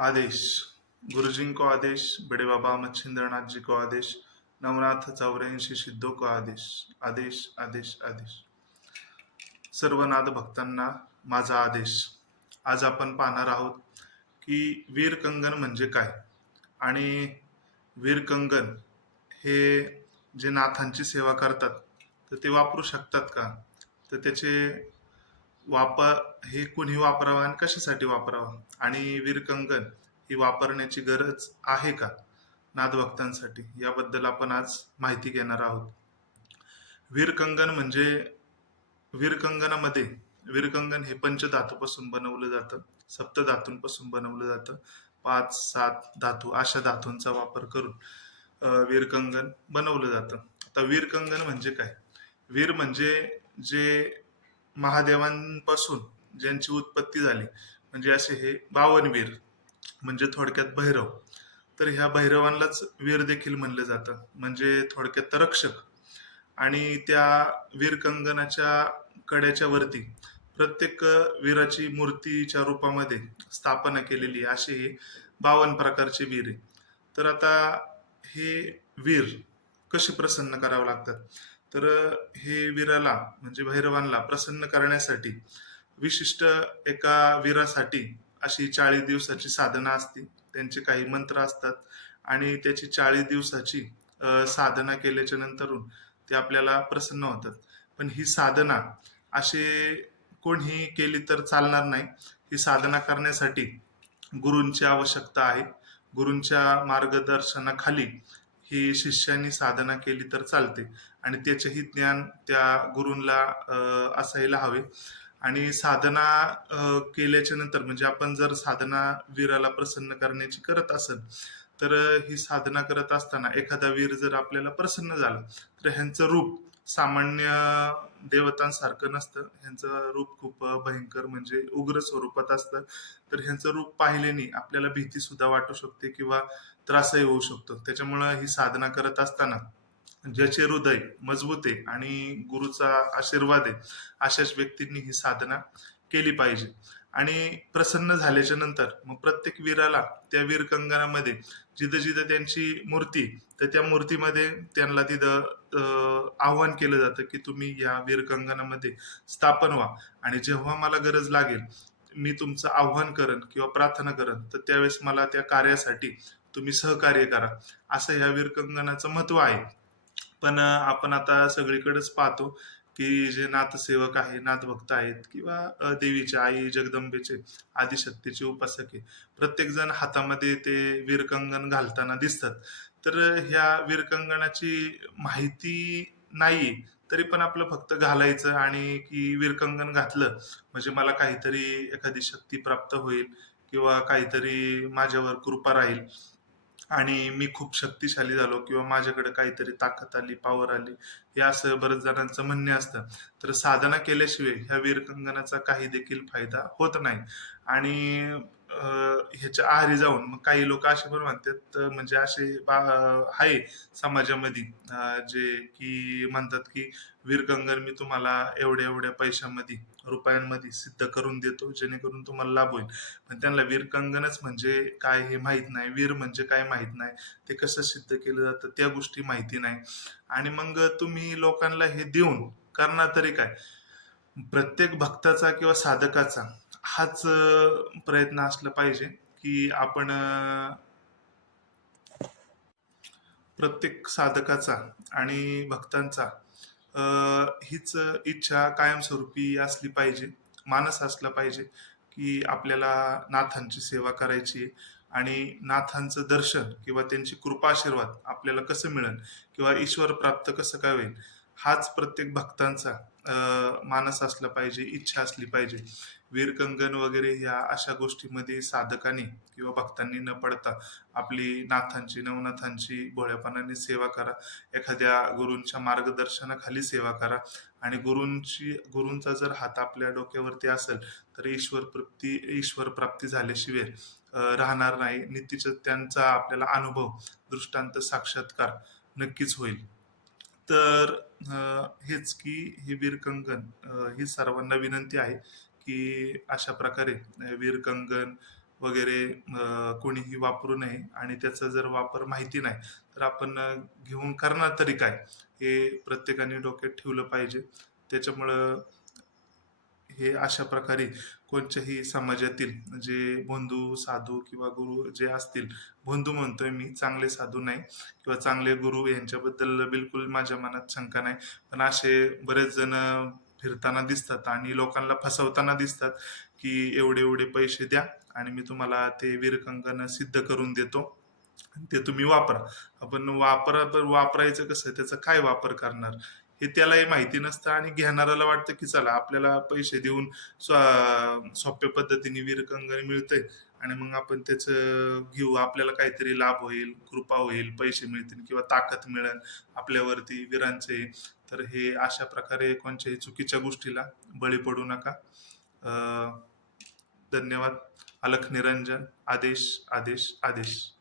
आदेश. गुरुजी को आदेश बड़े बाबा मच्छिंद्रनाथ जी को आदेश नवनाथ चौऱ्याऐंशी सिद्धो को आदेश. आदेश आदेश आदेश. सर्व नाद भक्तांना माझा आदेश. आज आपण पाहणार आहोत की वीर कंगन म्हणजे काय? आणि वीर कंगन हे जे नाथांची सेवा करतात तर ते वापरू शकतात का? तर त्याचे वापर हे कुणी वापरावा आणि कशासाठी वापरावं? आणि वीरकंगन ही वापरण्याची गरज आहे का नादभक्तांसाठी याबद्दल आपण आज माहिती घेणार आहोत. वीरकंगन म्हणजे वीरकंगनामध्ये वीरकंगन हे पंचधातूपासून बनवलं जातं सप्तधातूंपासून बनवलं जातं पाच सात धातू अशा धातूंचा वापर करून वीरकंगन बनवलं जातं. आता वीरकंगन म्हणजे काय? वीर म्हणजे जे महादेवांपासून ज्यांची उत्पत्ती झाली म्हणजे असे हे बावन वीर म्हणजे थोडक्यात भैरव. तर ह्या भैरवांनाच वीर देखील म्हणलं जातं म्हणजे थोडक्यात रक्षक. आणि त्या वीर कंगनाच्या कड्याच्या वरती प्रत्येक वीराची मूर्तीच्या रूपामध्ये स्थापना केलेली असे हे बावन प्रकारचे वीर आहे. तर आता हे वीर कसे प्रसन्न करावे लागतात? तर हे वीराला म्हणजे भैरवांना प्रसन्न करण्यासाठी विशिष्ट एका वीरासाठी अशी चाळीस दिवसाची साधना असते. त्यांचे काही मंत्र असतात आणि त्याची चाळीस दिवसाची साधना केल्याच्या नंतरून ते आपल्याला प्रसन्न होतात. पण ही साधना असे कोणीही केली तर चालणार नाही. ही साधना करण्यासाठी गुरूंची आवश्यकता आहे. गुरूंच्या मार्गदर्शनाखाली ही शिष्यांनी साधना केली तर चालते. आणि त्याचेही ज्ञान त्या गुरूंना असायला हवे. आणि साधना केल्याच्यानंतर म्हणजे आपण जर साधना वीराला प्रसन्न करण्याची करत असेल तर ही साधना करत असताना एखादा वीर जर आपल्याला प्रसन्न झाला तर ह्यांचं रूप सामान्य देवतांसारखं नसतं. ह्यांचं रूप खूप भयंकर म्हणजे उग्र स्वरूपात असतं. तर ह्यांचं रूप पाहिल्याने आपल्याला भीती सुद्धा वाटू शकते किंवा त्रासही होऊ शकतो. त्याच्यामुळं ही साधना करत असताना ज्याचे हृदय मजबूत आहे आणि गुरुचा आशीर्वाद आहे अशाच व्यक्तींनी ही साधना केली पाहिजे. आणि प्रसन्न झाल्याच्यानंतर मग प्रत्येक वीराला त्या वीर कंगनामध्ये जिथं जिथं त्यांची मूर्ती तर त्या मूर्तीमध्ये त्यांना तिथं आव्हान केलं जातं की तुम्ही या वीर कंगनामध्ये स्थापन व्हा. आणि जेव्हा मला गरज लागेल मी तुमचं आव्हान करन किंवा प्रार्थना करन तर त्यावेळेस मला त्या कार्यासाठी तुम्ही सहकार्य करा. असं ह्या वीर कंगनाचं महत्त्व आहे. पण आपण आता सगळीकडेच पाहतो की जे नाथसेवक आहे नाथभक्त आहेत किंवा देवीचे आई जगदंबेचे आदिशक्तीचे उपासक आहे. प्रत्येक जण हातामध्ये ते वीरकंगण घालताना दिसतात. तर ह्या वीरकंगणाची माहिती नाही तरी पण आपलं फक्त घालायचं आणि की वीरकंगण घातलं म्हणजे मला काहीतरी एखादी शक्ती प्राप्त होईल किंवा काहीतरी माझ्यावर कृपा राहील. आणि मी खूप शक्तिशाली झालो किंवा माझ्याकडे काहीतरी ताकद आली पॉवर आली हे असं बरेच जणांचं म्हणणे असतं. तर साधना केल्याशिवाय ह्या वीरकंगनाचा काही देखील फायदा होत नाही. आणि ह्याच्या आहारी जाऊन मग काही लोक असे पण म्हणतात म्हणजे असे आहे समाजामध्ये जे की म्हणतात की वीरगंगन मी तुम्हाला एवढ्या एवढ्या पैशामध्ये रुपयांमध्ये सिद्ध करून देतो जेणेकरून तुम्हाला लाभ होईल. पण त्यांना वीरकंगनच म्हणजे काय हे माहीत नाही. वीर म्हणजे काय माहीत नाही. ते कसं सिद्ध केलं जातं त्या गोष्टी माहिती नाही. आणि मग तुम्ही लोकांना हे देऊन करणार तरी काय? प्रत्येक भक्ताचा किंवा साधकाचा हाच प्रयत्न असला पाहिजे की आपण प्रत्येक साधकाचा आणि भक्तांचा हीच इच्छा कायमस्वरूपी असली पाहिजे मानस असला पाहिजे की आपल्याला नाथांची सेवा करायची आणि नाथांचं दर्शन किंवा त्यांची कृपा आशीर्वाद आपल्याला कसं मिळेल किंवा ईश्वर प्राप्त कसं काय होईल हाच प्रत्येक भक्तांचा मानस असला पाहिजे इच्छा असली पाहिजे. वीरकंगन वगैरे ह्या अशा गोष्टीमध्ये साधकांनी किंवा भक्तांनी न पडता आपली नाथांची नवनाथांची भोळ्यापणाने सेवा करा. एखाद्या गुरूंच्या मार्गदर्शनाखाली सेवा करा. आणि गुरूंची गुरूंचा जर हात आपल्या डोक्यावरती असेल तर ईश्वर प्राप्ती ईश्वर प्राप्ती झाल्याशिवाय राहणार नाही. नितीच त्यांचा आपल्याला अनुभव दृष्टांत साक्षात्कार नक्कीच होईल. तर हेच की हे वीरकंगन ही सर्वांना विनंती आहे की अशा प्रकारे वीरकंगन वगैरे कोणीही वापरू नये आणि त्याचा जर वापर माहिती नाही तर आपण घेऊन करणार तरी काय? हे प्रत्येकाने डोक्यात ठेवलं पाहिजे. त्याच्यामुळं हे अशा प्रकारे कोणत्याही समाजातील जे बंधू साधू किंवा गुरु जे असतील बंधू म्हणतोय मी चांगले साधू नाही किंवा चांगले गुरु यांच्याबद्दल बिलकुल माझ्या मनात शंका नाही. पण असे बरेच जण फिरताना दिसतात आणि लोकांना फसवताना दिसतात की एवढे एवढे पैसे द्या आणि मी तुम्हाला ते वीरकंकण सिद्ध करून देतो. ते तुम्ही वापरा. आपण वापरा वापरायचं कसं त्याचा काय वापर करणार? हे त्यालाही माहिती नसतं आणि घेणाऱ्याला वाटतं की चला आपल्याला पैसे देऊन स्व- सोप्या पद्धतीने वीरकंगण मिळतंय आणि मग आपण त्याचं घेऊ. आपल्याला काहीतरी लाभ होईल कृपा होईल पैसे मिळतील किंवा ताकद मिळेल आपल्यावरती वीरांचे. तर हे अशा प्रकारे कोणत्याही चुकीच्या गोष्टीला बळी पडू नका. धन्यवाद. अलख निरंजन. आदेश आदेश आदेश.